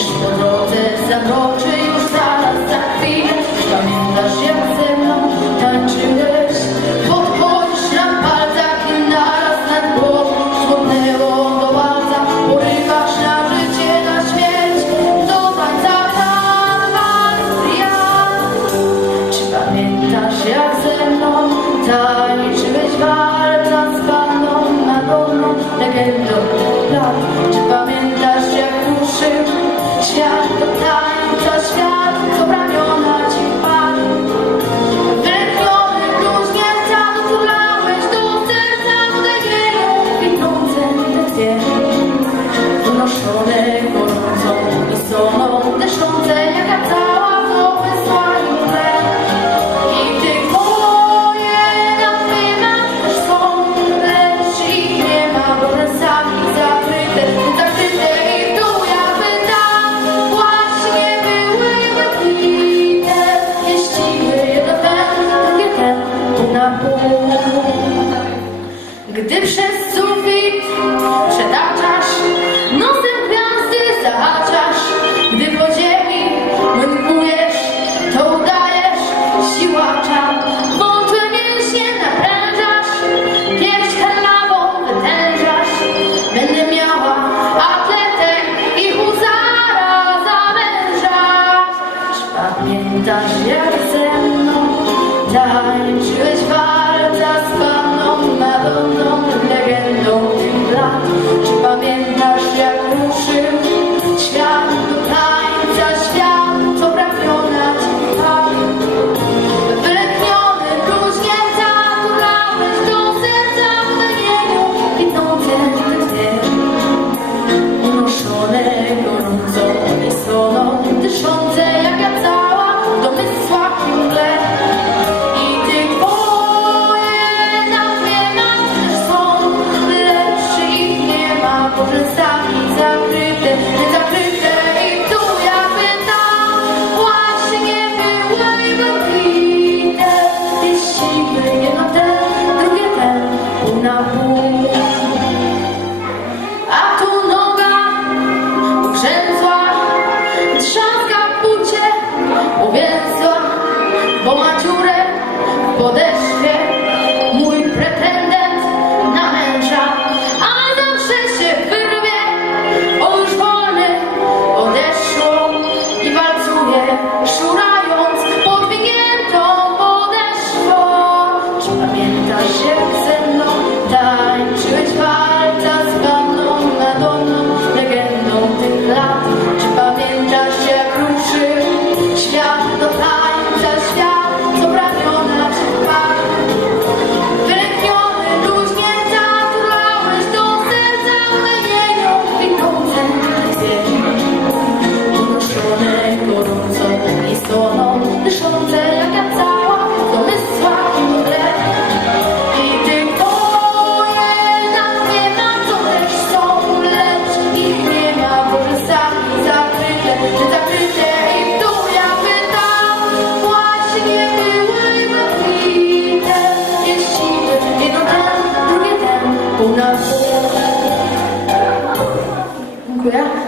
Deszcz po drodze już zaraz za chwilę. Pamiętasz jak ze mną tańczyłeś? Podchodzisz na palcach i naraz do na życie, na Do Czy pamiętasz jak Gdy przez sufit przetaczasz, nosem gwiazdy zahaczasz, gdy po ziemi mękujesz, to udajesz siłacza. Wątłe mięśnie naprężasz, pierś karlawą wytężasz. Będę miała atletę i huzara zamężasz. Pamiętasz jak podeszwie mój pretendent na męża, ale zawsze się wyrwie, o już wolny odeszło i walcuje szuraj. Hallelujah